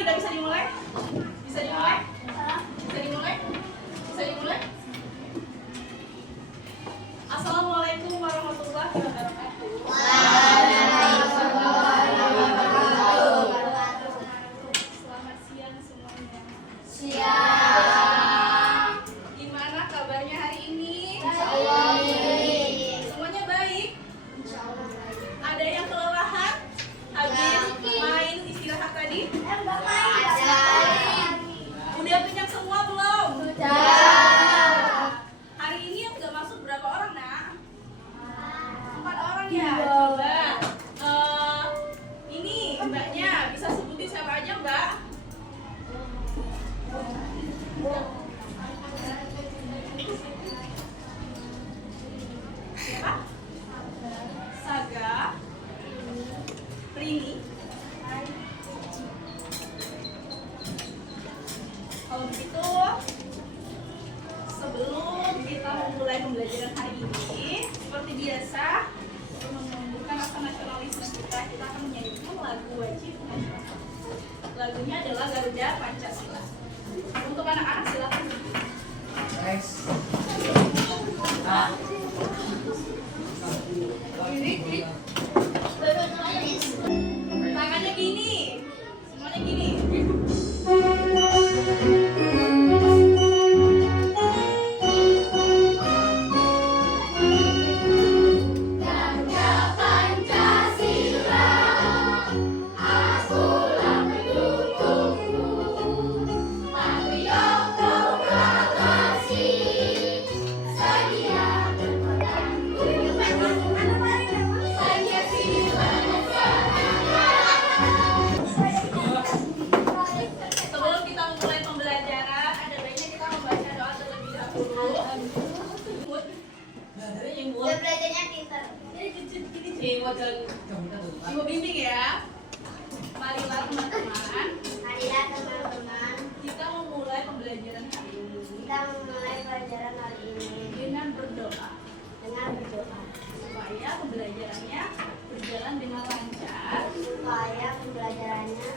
udah bisa dimulai? Bisa dimulai? Bisa dimulai? Bisa dimulai? Assalamualaikum warahmatullahi wabarakatuh. Selamat siang semuanya. Siang. Gimana kabarnya hari ini? Insyaallah baik. Semuanya baik? Insyaallah baik. Ada yang kelelahan? Habis main istirahat tadi? Enggak main. Ada. Udah kenyang semua belum? Sudah. Hari ini yang nggak masuk berapa orang, Nak? 4 orang ya. Iya. Coba ini mbaknya bisa sebutin siapa aja, Mbak? Siapa? Saga, Rini. Kalau begitu, sebelum kita memulai pembelajaran hari ini, seperti biasa, untuk menumbuhkan rasa nasionalisme kita akan menyanyikan lagu wajib nasional. Lagunya adalah Garuda Pancasila. Untuk anak-anak silakan. Tangannya gini, semuanya gini. Garuda Pancasila, akulah pendukungmu. Patriot proklamasi, sedia berpegangu. Pancasila Sebelum kita memulai pembelajaran, ada baiknya kita membaca doa terlebih dahulu. Udah belajarnya pintar. Ibu bimbing ya. Marilah teman-teman, Marilah teman-teman, kita memulai pembelajaran hari ini kita memulai pelajaran hari ini dengan berdoa dengan berdoa supaya pembelajarannya berjalan dengan lancar supaya pembelajarannya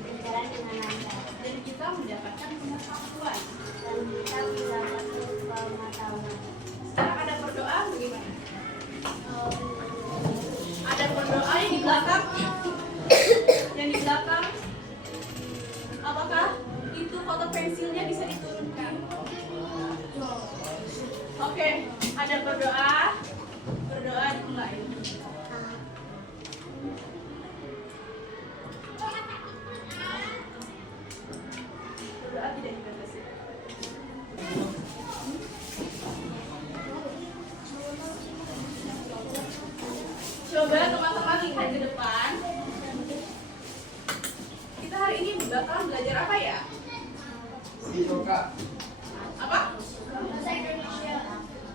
berjalan dengan lancar dan kita mendapatkan pengetahuan. dan kita mendapatkan pengetahuan. Sekarang ada berdoa bagaimana? Ada berdoa yang di belakang, yang di belakang. Apakah itu foto pensilnya bisa diturunkan? Oke, ada berdoa, berdoa dimulai. Berdoa tidak dibatasi. Coba teman-teman lihat ke depan. Kita hari ini bakal belajar apa ya? Apa? Bahasa Indonesia.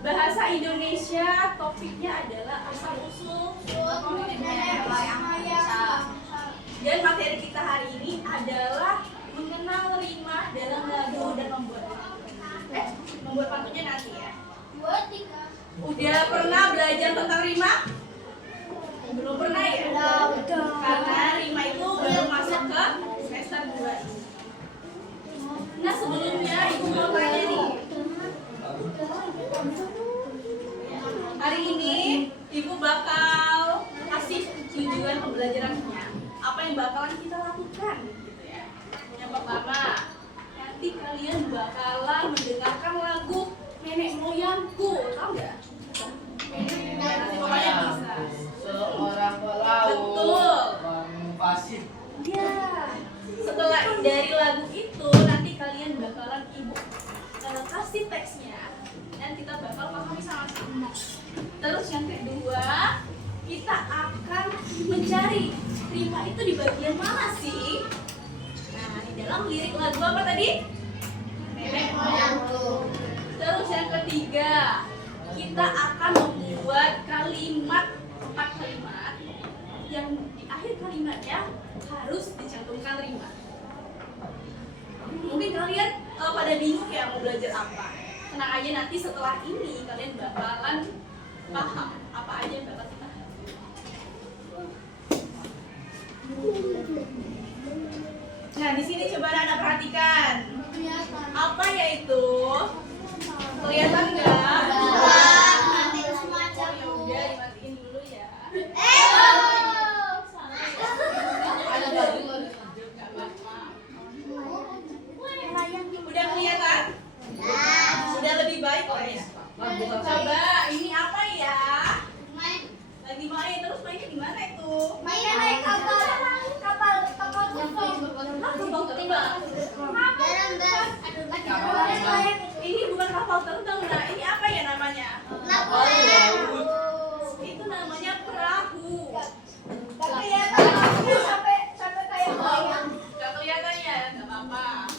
Bahasa Indonesia, topiknya adalah asal-usul dan materi kita hari ini adalah mengenal rima dalam lagu dan membuat pantunnya nanti ya. Udah pernah belajar tentang rima? Belum pernah ya? Karena rima itu baru masuk ke semester 2 ini. Nah sebelumnya ibu mau tanya nih. Hari ini ibu bakal kasih tujuan pembelajarannya. Apa yang bakalan kita lakukan gitu ya. Yang pertama, nanti kalian bakalan mendengarkan lagu nenek moyangku, tahu nggak? Nanti pokoknya bisa. Seorang pelaut Betul. bangun pasir. Ya. Setelah dari lagu itu nanti kalian bakalan ibu kasih teksnya dan kita bakal pahami sama-sama. Terus yang kedua, kita akan mencari rima itu di bagian mana sih? Nah, di dalam lirik lagu apa tadi? Nenek moyangku. Terus yang ketiga, kita akan membuat kalimat 4 kalimat yang di akhir kalimatnya harus dicantumkan rima. Mungkin kalian pada bingung ya mau belajar apa. Tenang aja, nanti setelah ini kalian bakalan paham apa aja yang bakal kita. di sini coba anak perhatikan. Apa ya itu? Kelihatan nggak? Nanti semacam Ya udah dimatiin dulu ya. Ada baju nggak? Nggak apa-apa. Udah kelihatan? Sudah lebih baik lah ya. Coba ini apa ya? Lagi main terus mainnya di mana itu? mainan naik kapal Kapal terbang. Ini bukan kapal terbang, nah ini apa ya namanya? Itu namanya perahu. Gak kelihatan ya? Gak apa-apa.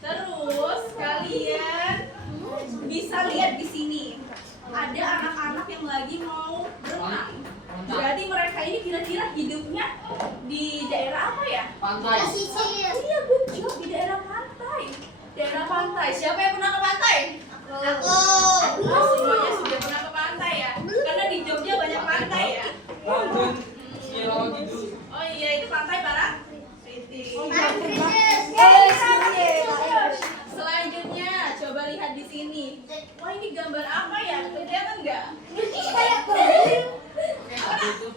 Terus kalian bisa lihat di sini ada anak-anak yang lagi mau berenang. Berarti mereka ini kira-kira hidupnya di daerah apa ya? Pantai. Iya, good job, di daerah pantai. Daerah pantai. Siapa yang pernah ke pantai? Nah, semuanya sudah pernah ke pantai ya. Karena di Jogja banyak pantai ya. Bangun. Silau gitu. Oh iya, itu pantai Barat. Selanjutnya, coba lihat di sini. Wah, ini gambar apa ya? Kelihatan nggak? Apa itu?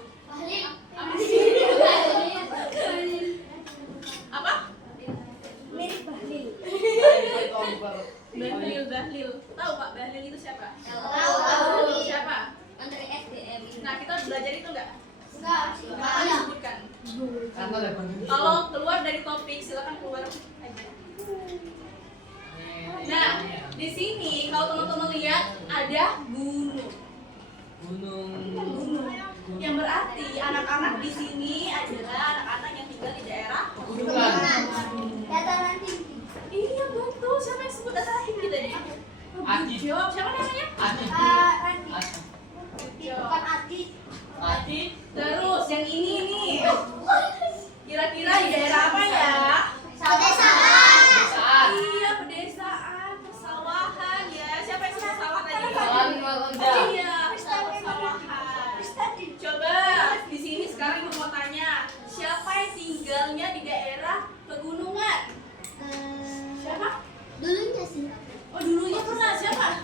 Apa? Bahlil. Bahlil. Tahu Pak Bahlil itu siapa? Siapa? Nah, kita belajar itu nggak? Nggak disebutkan. Karena ada baju. Kalau keluar dari topik, silakan keluar aja. Nah, di sini kalau teman-teman lihat ada gunung. Gunung. Yang berarti anak-anak di sini adalah anak-anak yang tinggal di daerah Gunungan. Iya betul. Siapa yang sebut dataran tinggi tadi? Adi. Jawab. Siapa namanya? Adi. Adi. Terus yang ini nih. Kira-kira di daerah apa ya? Saat. Iya, pedesaan, persawahan ya. Siapa yang sebut sawah tadi? Sawan rendah. Iya, persawahan. Coba di sini sekarang ibu mau tanya, siapa yang tinggalnya di daerah pegunungan? Siapa? Dulunya sih. Oh dulunya pernah siapa?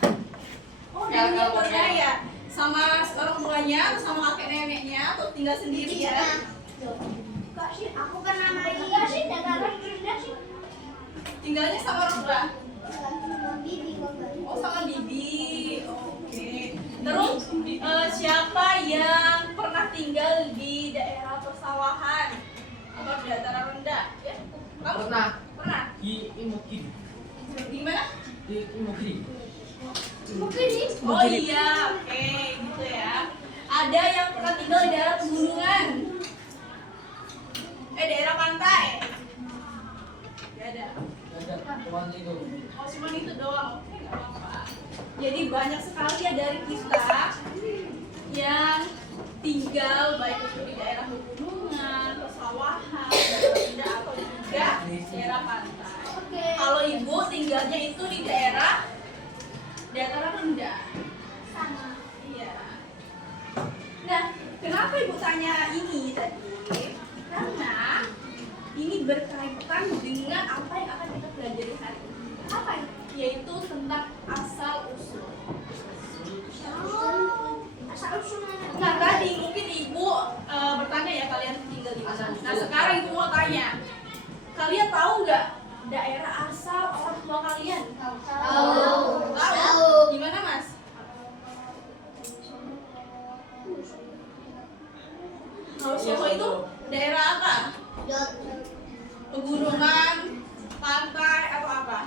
Oh dulunya pernah ya. Sama orang tuanya atau sama kakek neneknya atau tinggal sendiri ya? Aku pernah main sih dataran rendah sih. Tinggalnya sama orang tua? Bibi Oh sama bibi. Oke. Terus siapa yang pernah tinggal di daerah persawahan atau di dataran rendah? Ya? Kamu? Pernah. Pernah? Di Imogiri. Di mana? Di Imogiri. Oh iya, oke, gitu ya. Ada yang pernah tinggal di daerah pegunungan? Daerah pantai? Gak ada. Ada kawan itu. Oh, cuma itu doang. Oke, nggak apa-apa. Jadi banyak sekali ya dari kita yang tinggal baik itu di daerah pegunungan, persawahan, rendah atau juga daerah pantai. Kalau ibu tinggalnya itu di daerah dataran rendah. Iya. Nah, kenapa ibu tanya ini tadi? Karena ini berkaitan dengan apa yang akan kita pelajari hari ini. Apa? Yaitu tentang asal usul. Asal usul mana? Nah tadi mungkin ibu bertanya ya kalian tinggal di mana. Nah sekarang ibu mau tanya, kalian tahu nggak daerah asal orang tua kalian? Tahu. Di mana mas? Solo itu daerah apa? Pegunungan, pantai atau apa?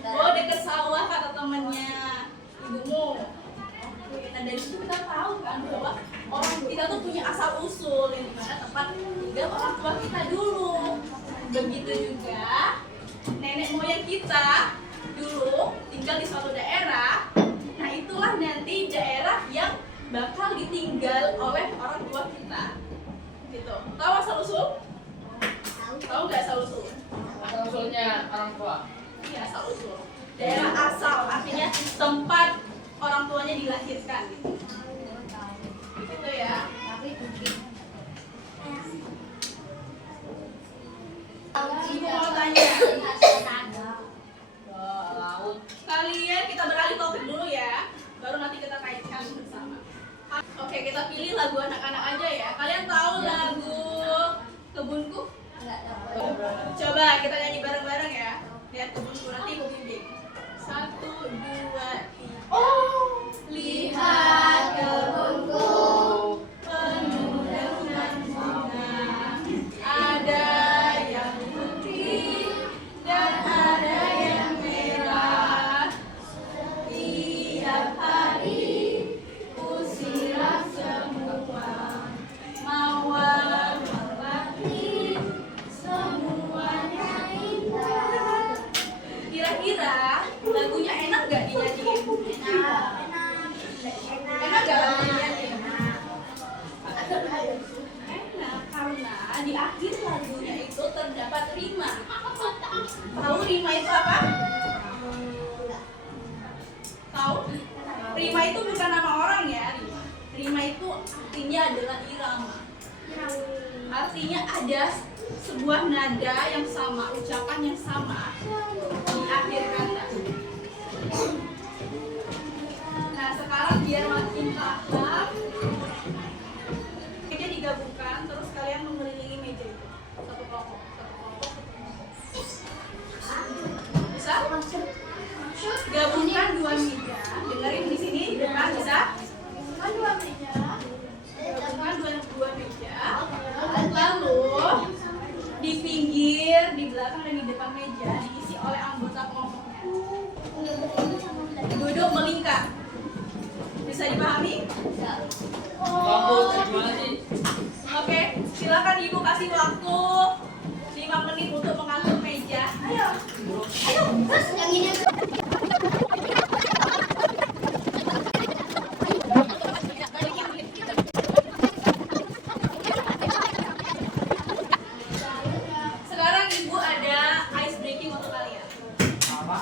Oh dekat sawah kata temennya ibumu. Oke, nah dari situ kita tahu kan bahwa orang kita tuh punya asal usul yang dimana tempat tinggal orang tua kita dulu. Begitu juga nenek moyang kita dulu tinggal di suatu daerah. Nah itulah nanti daerah yang bakal ditinggal oleh orang tua kita. Gitu. Tahu asal usul? Tahu nggak asal usul? Asal usulnya orang tua. Iya, asal usul. Daerah asal artinya tempat orang tuanya dilahirkan gitu. Gitu ya. Coba kita nyanyi bareng-bareng ya. Lihat kebunku nanti ibu bimbing. 1, 2, 3. Oh, Lihat kebunku penuh dengan bunga. Ada yang putih dan ada yang merah. Tiap hari ku siram semua. Mawar melati semuanya indah. Kira-kira lagunya enak gak dinyanyiin? Enak gak lagunya dinyanyiin? Enak karena di akhir lagunya itu terdapat rima. Tahu rima itu apa? Tahu? Rima itu bukan nama orang ya. Rima itu artinya adalah irama. Artinya ada sebuah nada yang sama, ucapan yang sama di akhir kata. Nah sekarang biar makin paham, meja digabungkan, terus kalian mengelilingi meja itu satu kelompok, satu kelompok, satu kelompok. Bisa? Gabungkan dua meja. Dengerin di sini di depan bisa? Gabungkan dua meja. Gabungkan dua meja. Lalu di pinggir, di belakang dan di depan meja diisi oleh anggota kelompoknya. Duduk melingkar. Bisa dipahami? Kamu gimana sih? Oke, silakan ibu kasih waktu 5 menit untuk mengatur meja. Ayo. ayo, terus yang ini. Sekarang ibu ada ice breaking untuk kalian. Apa?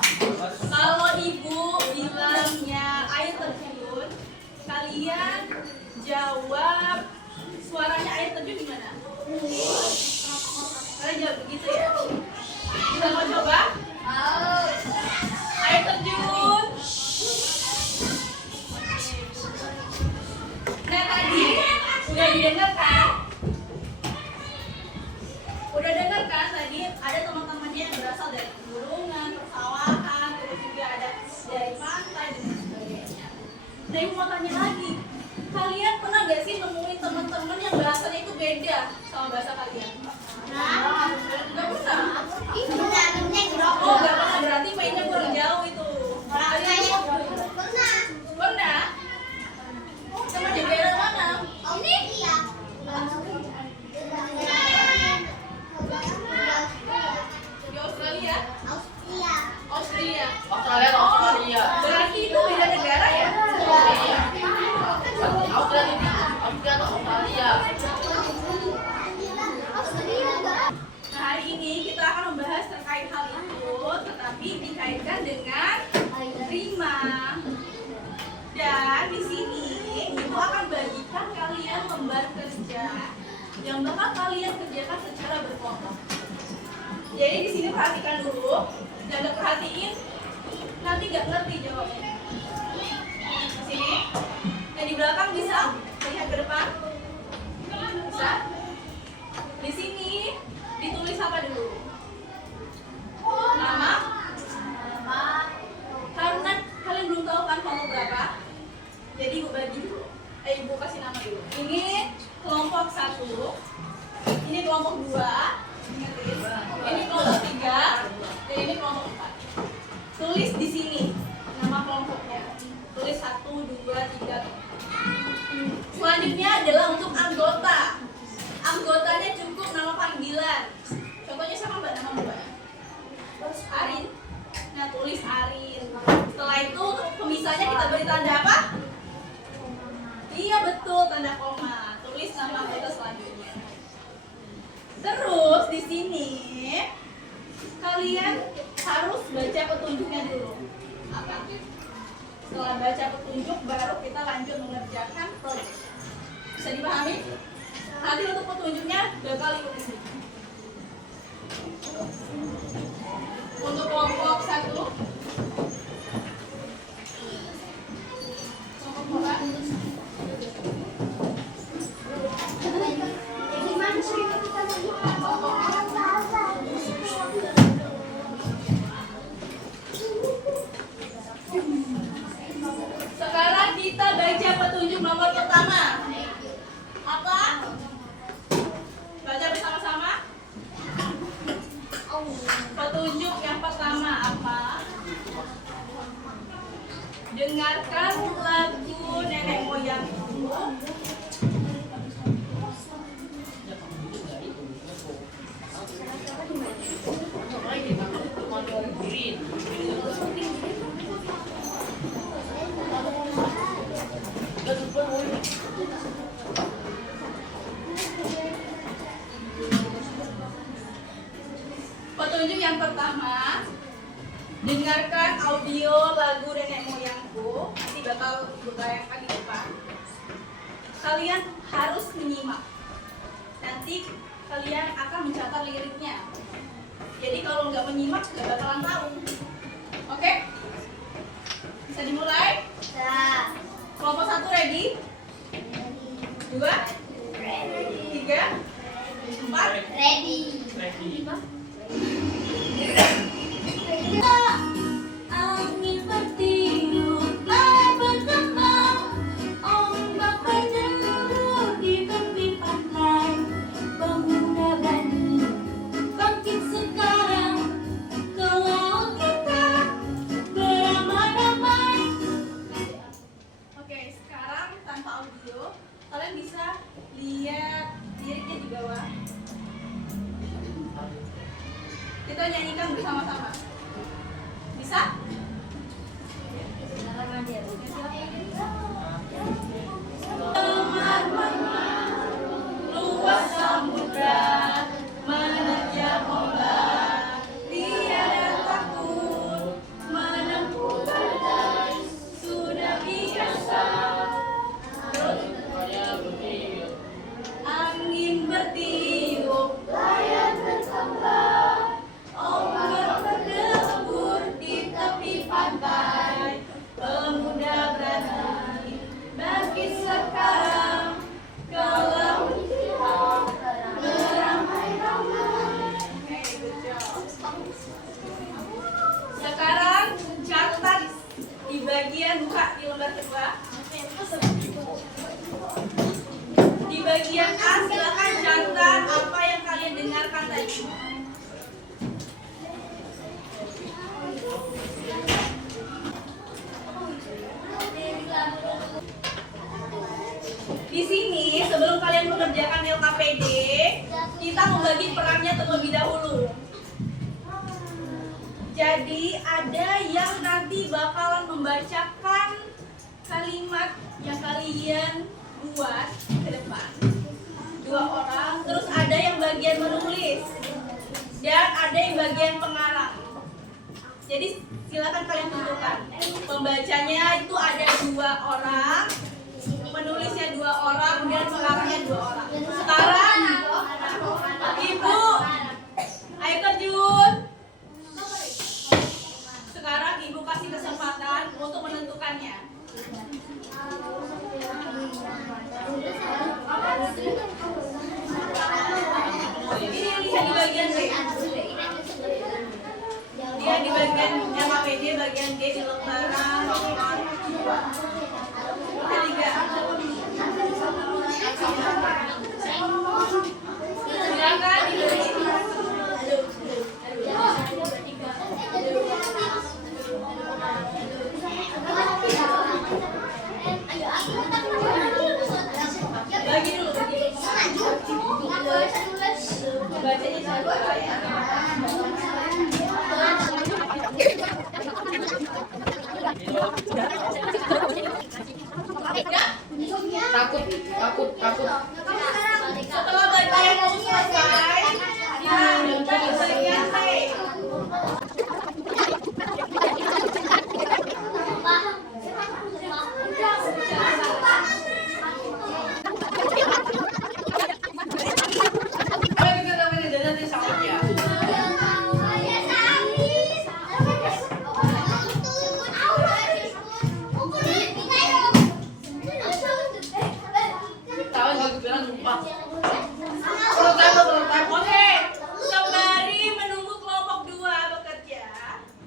Kalau ibu bilangnya air terjun, kalian jawab suaranya air terjun gimana? Kalian jawab begitu ya? Kita mau coba? Air terjun. Nah tadi udah didengar kan? Udah dengar kan tadi ada teman-temannya yang berasal dari pegunungan, persawahan, terus juga ada dari pantai dan sebagainya. Nah ibu mau tanya lagi, kalian pernah gak sih nemuin teman-teman yang bahasanya itu beda sama bahasa kalian? Gak pernah? Oh gak pernah, berarti mainnya kurang jauh itu. Kalian pernah? Teman di daerah mana? Di Australia? Australia. Australia. Berarti itu beda negara ya? Australia. Nah hari ini kita akan membahas terkait hal itu, tetapi dikaitkan dengan rima. Dan di sini ibu akan bagikan kalian lembar kerja yang bakal kalian kerjakan secara berkelompok. Jadi di sini perhatikan dulu, jangan perhatiin nanti nggak ngerti jawabnya. Di sini, yang di belakang bisa lihat ke depan, bisa. Di sini ditulis apa dulu? Nama. Karena kalian belum tahu kan kelompok berapa, jadi ibu bagi dulu. Ibu kasih nama dulu. Ini kelompok 1, ini kelompok 2, ingetin. Ini kelompok 3, dan ini kelompok 4. Tulis di sini nama kelompoknya. Tulis 1, 2, 3. Selanjutnya adalah untuk anggota. Anggotanya cukup nama panggilan. Contohnya sama mbak, nama mbak Arin. Nah tulis Arin. Setelah itu pemisahnya kita beri tanda apa? Iya betul, tanda koma. Tulis nama anggota selanjutnya. Terus di sini kalian harus baca petunjuknya dulu. Apa? Setelah baca petunjuk baru kita lanjut mengerjakan proyek. Bisa dipahami? Nanti untuk petunjuknya bakal ikut di sini. Untuk kelompok 1, kelompok 2, dengarkan lagu nenek moyangku. Petunjuk yang pertama, dengarkan audio lagu nenek moyangku. Nanti bakal ibu tayangkan di depan. Kalian harus menyimak. Nanti kalian akan mencatat liriknya. Jadi kalau nggak menyimak nggak bakalan tahu. Oke? Bisa dimulai? Nah, Kelompok 1 ready? 2, 3, 4. ready. Angin bertiup, air berkembang, ombak berderu di tepi pantai. Pemuda berani bangkit sekarang, ke laut kita beramai-ramai. Oke, sekarang tanpa audio, kalian bisa lihat liriknya di bawah. Kita nyanyikan bersama-sama. Bisa? Luas samudra menerjang ombak, tiada takut menempuh badai, sudah biasa. Angin bertiup, layar berkembang, ombak berdebur di tepi pantai. Pemuda berani bangkit sekarang, ke laut kita beramai-ramai. Oke, good job. Sekarang catat di bagian buka di lembar kedua. Di bagian A silakan catat apa yang kalian dengarkan tadi. Di sini sebelum kalian mengerjakan LKPD, kita membagi perannya terlebih dahulu. Jadi ada yang nanti bakalan membacakan kalimat yang kalian buat ke depan. 2 orang, terus ada yang bagian menulis dan ada yang bagian pengarang. Jadi silakan kalian tentukan. Pembacanya itu ada 2 orang, penulisnya 2 orang, dan pengarangnya 2 orang. Sekarang Ibu, ayo terjun. Sekarang Ibu kasih kesempatan untuk menentukannya. Ini lihat di bagian D. Dia di bagian LKPD, bagian D di lembaran nomor 2. Ketiga. Silakan diberi. Bagi dulu, bacanya satu ya. Takut. Setelah bagian U selesai, dilanjutkan ke bagian T. Oke, sembari menunggu kelompok 2 bekerja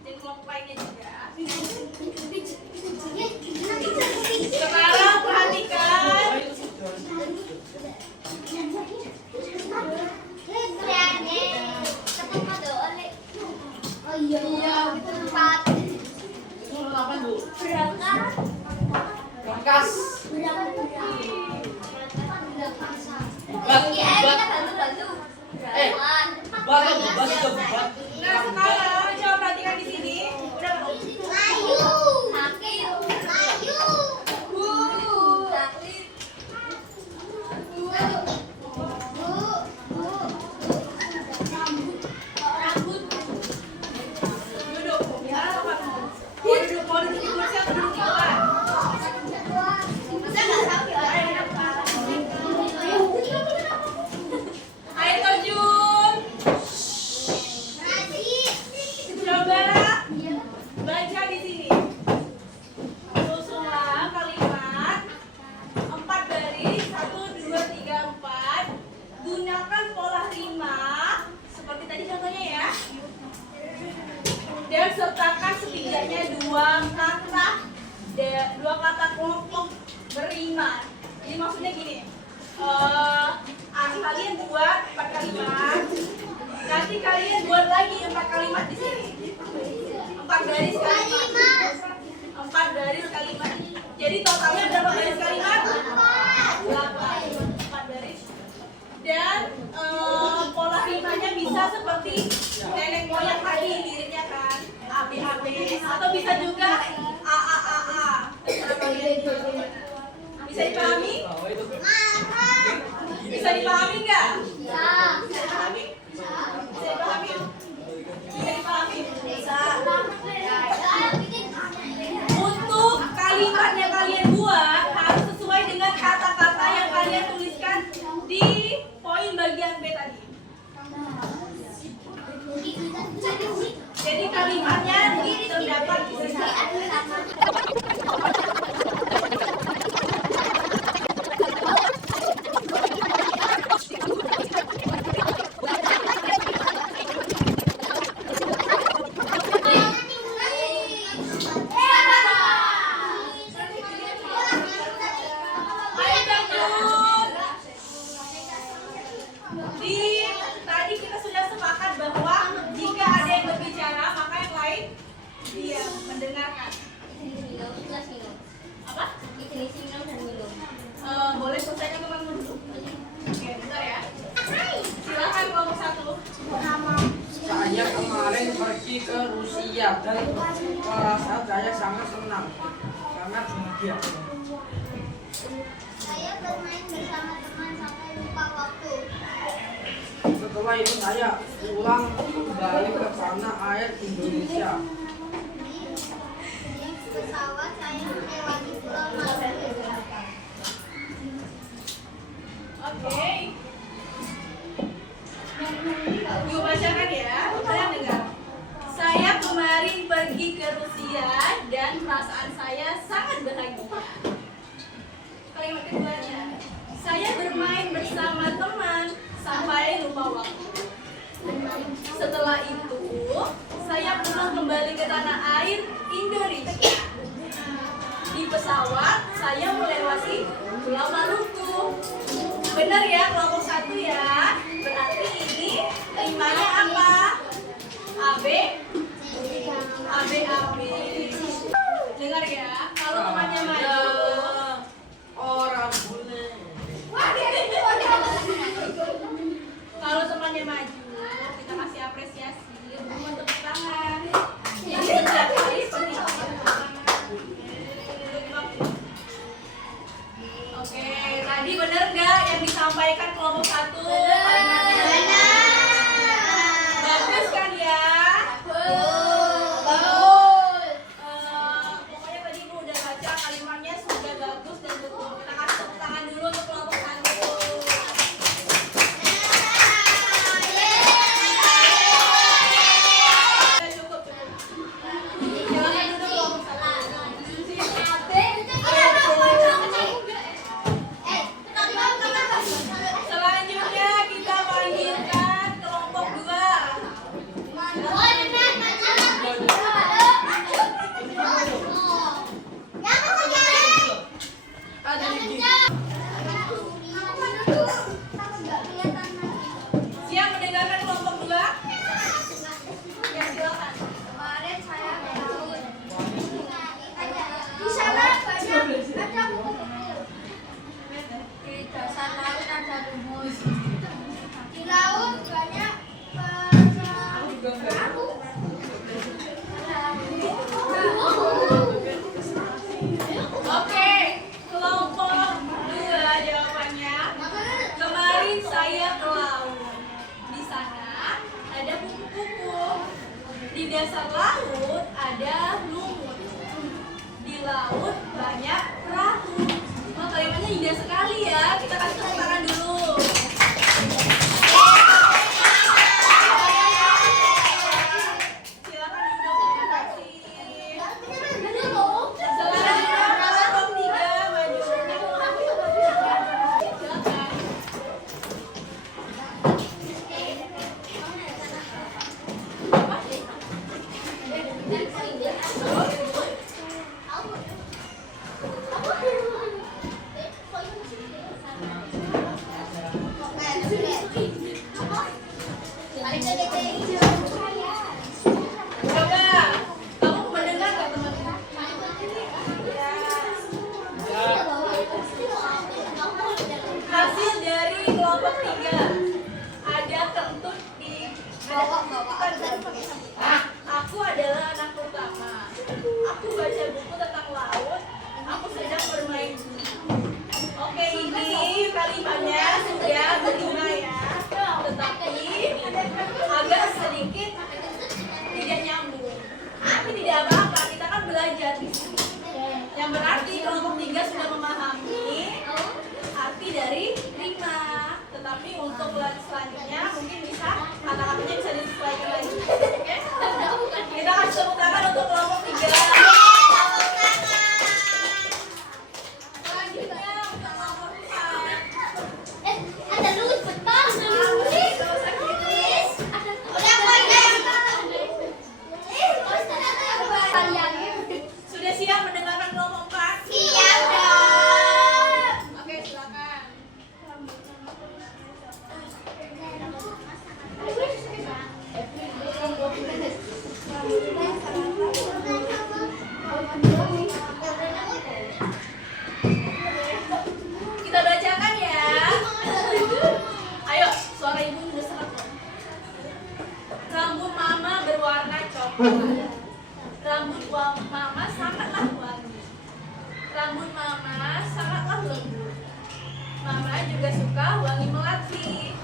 dan kelompok lainnya juga. Sekarang perhatikan. Oh iya, tempat Itu apa, Bu? berangkat Bebas juga beban. Nah sekarang coba perhatikan di sini. Udah belum? Duduk. Sekarang apa? Mau duduk di kursi atau duduk di depan? Ayo terjun. Coba baca di sini. Susunlah kalimat 4 baris 1, 2, 3, 4. Gunakan pola rima seperti tadi contohnya ya. Dan sertakan setidaknya dua kata kelompok berima. Jadi maksudnya gini. Kalian buat 4 kalimat. Nanti kalian buat lagi 4 kalimat di sini. 4 baris kalimat. 4 baris kalimat. Jadi totalnya berapa baris kalimat? 8. 4 baris. Dan pola rimanya bisa seperti nenek moyang tadi liriknya kan. A B A B atau bisa juga A A A A. Terserah kalian gimana. Bisa dipahami? Bisa dipahami nggak? Bisa dipahami? Bisa dipahami? Bisa dipahami? Bisa. Untuk kalimat yang kalian buat harus sesuai dengan kata-kata yang kalian tuliskan di poin bagian B tadi. Jadi kalimatnya terdapat di sini. Tadi kita sudah sepakat bahwa jika ada yang berbicara maka yang lain diam mendengarkan. Apa? Boleh selesaikan teman-teman dulu. Oke, bentar ya. Silakan kelompok 1. Saya kemarin pergi ke Rusia dan merasa saya sangat senang, sangat bahagia. Saya bermain bersama teman sampai lupa waktu. Setelah itu saya pulang kembali ke tanah air Indonesia. Di pesawat saya melewati Pulau Maluku. Oke. Gue bacakan ya. Kalian dengar. Saya kemarin pergi ke Rusia dan perasaan saya sangat bahagia. Kalimat keduanya. Saya bermain bersama teman sampai lupa waktu. Setelah itu, saya pulang kembali ke tanah air Indonesia. Di pesawat, saya melewati Pulau Maluku. Benar ya, kelompok 1 ya. Berarti ini rimanya apa? AB? AB, AB. Dengar ya, kalau temannya maju. Orang bule. Kalau temannya maju, kita kasih apresiasi, untuk tepuk tangan. Jadi setiap kali seperti itu. Oke, tadi benar nggak yang disampaikan kelompok 1? Benar. Bagus kan ya? Bagus. Pokoknya tadi Ibu udah baca kalimatnya sudah bagus dan betul. Kita kasih tepuk tangan dulu untuk kelompok 1. Cukup. Silakan duduk kelompok 1. Selanjutnya Di dasar laut ada lumut. Di laut banyak perahu. Wah, kalimatnya indah sekali ya. Kita kasih tepuk tangan dulu. Silakan duduk, terima kasih. Selanjutnya kelompok 3 maju. Silakan. Coba, kamu mendengar nggak teman-teman? Hasil dari kelompok 3 ada kentut di Aku adalah anak pertama. Aku baca buku tentang laut. Aku sedang bermain. Oke, ini kalimatnya sudah berguna ya. Tetapi agak sedikit tidak nyambung. Tapi tidak apa-apa, kita kan belajar di sini. Yang berarti kelompok 3 sudah memahami arti dari terima. Tetapi untuk selanjutnya mungkin bisa kata-katanya bisa disesuaikan lagi. Oke? Kita kasih tepuk tangan untuk kelompok 3. Selanjutnya untuk kelompok 4. Sudah siap mendengarkan kelompok 4? Oke, silakan. Kita bacakan ya. Ayo, suara ibu udah sangat loh. Rambut mama berwarna coklat. Rambut mama sangatlah wangi. Rambut mama sangatlah lembut. Mama juga suka wangi melati.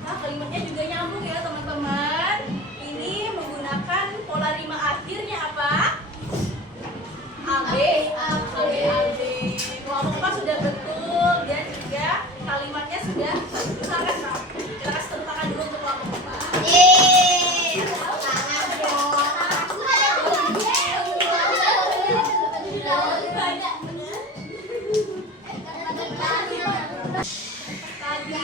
Nah, kalimatnya juga nyambung ya teman-teman. Ini menggunakan pola rima akhirnya apa? AB. Kelompok 4 sudah betul dan juga kalimatnya sudah sangat rapi. Kita kasih tepuk tangan dulu untuk kelompok 4. Tadi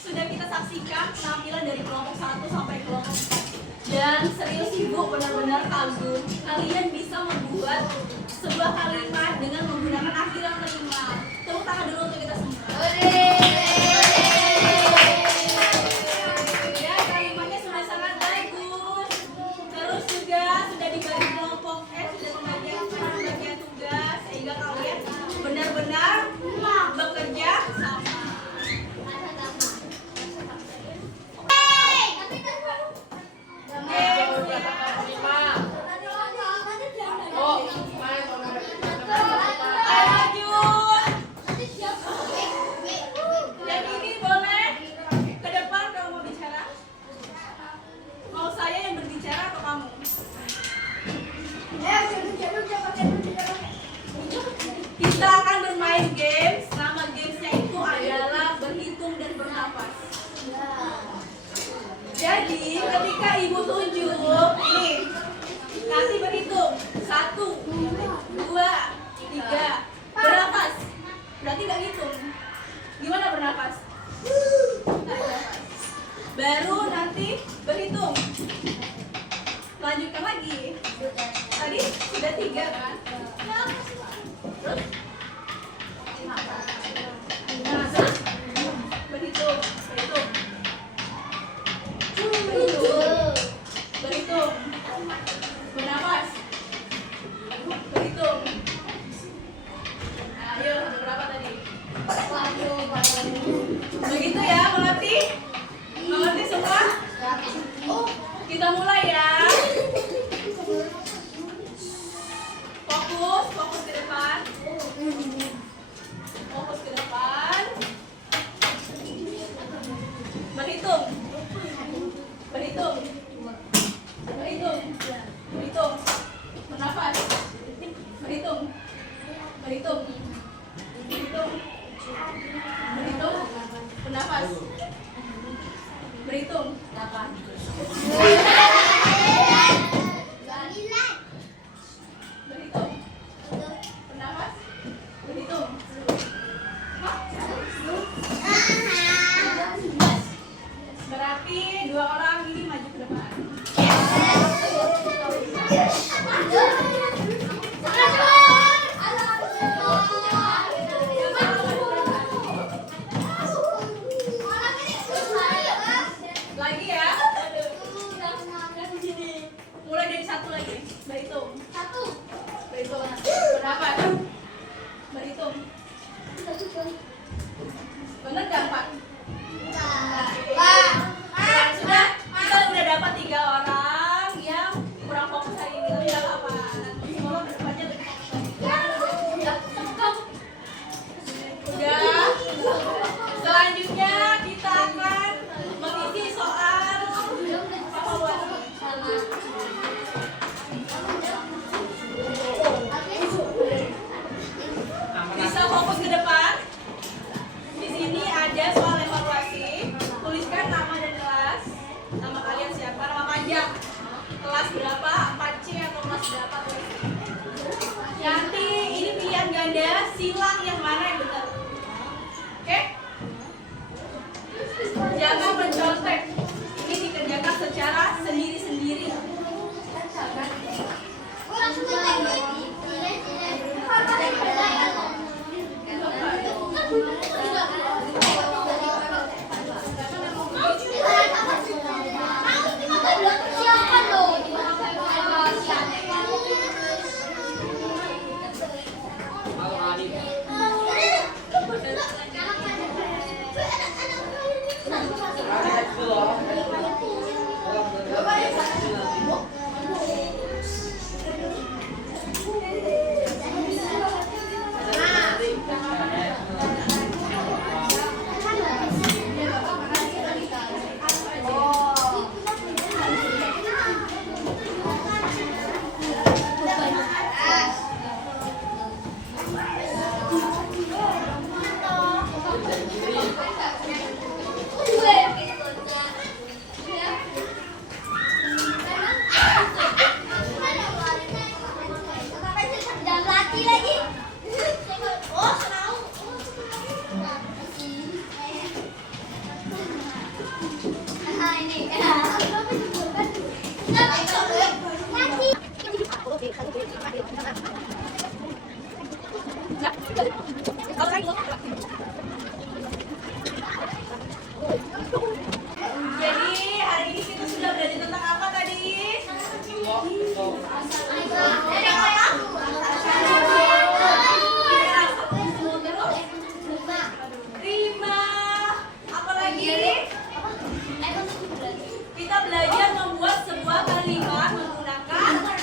sudah kita saksikan penampilan dari kelompok 1 sampai kelompok 4. Dan serius ibu benar-benar kagum. Kalian bisa membuat sebuah kalimat dengan menggunakan akhir yang terima. Tepuk tangan dulu untuk kita semua. Ya, kalimatnya sudah sangat bagus. Terus juga sudah dibagi kelompok, sudah pembagian tugas sehingga kalian benar-benar bekerja sama. Yang ini boleh ke depan kalau mau bicara. Mau saya yang berbicara atau kamu? Kita akan bermain games. Nama gamesnya itu adalah berhitung dan bernafas. Jadi ketika ibu tunjuk ini, nanti berhitung 1, 2, 3, bernafas. Berarti nggak ngitung. Gimana bernafas? Nggak bernafas. Baru nanti berhitung. Lanjutkan lagi. Tadi sudah 3 kan? Terus? Nah, terus berhitung. Berhitung. Bernafas. Berhitung. Nah, ayo sampai berapa tadi? Begitu ya, mengerti? Mengerti semua? Kita mulai ya. Fokus ke depan. Fokus ke depan. Berhitung. Berhitung. 8. Berhitung. Bernafas. Berhitung. Berarti 2 orang ini maju ke depan. Lagi ya. Mulai dari 1 lagi. Berhitung. Berhitung. Bernafas. Berhitung. Bener gak 4? Sudah, kita udah dapat 3 orang yang kurang fokus hari ini, tapi gak apa-apa. Nanti semoga kedepannya lebih fokus lagi. Udah. Selanjutnya kita akan mengisi soal evaluasi. Bisa fokus ke depan. Di sini ada soal evaluasi. Tuliskan nama dan kelas. Nama kalian siapa? Nama panjang. Kelas berapa? 4C atau kelas berapa? Tulis. Nanti ini pilihan ganda. Silang yang mana yang benar. Oke? Jangan mencontek. Ini dikerjakan secara sendiri-sendiri. Jadi hari ini kita sudah belajar tentang apa tadi? Terima. Apa lagi? Kita belajar membuat sebuah kalimat menggunakan apa?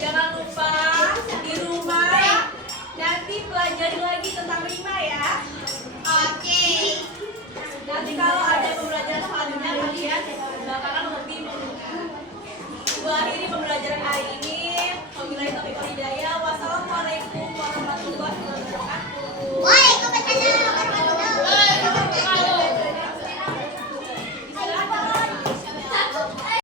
Jangan lupa di rumah nanti pelajari lagi tentang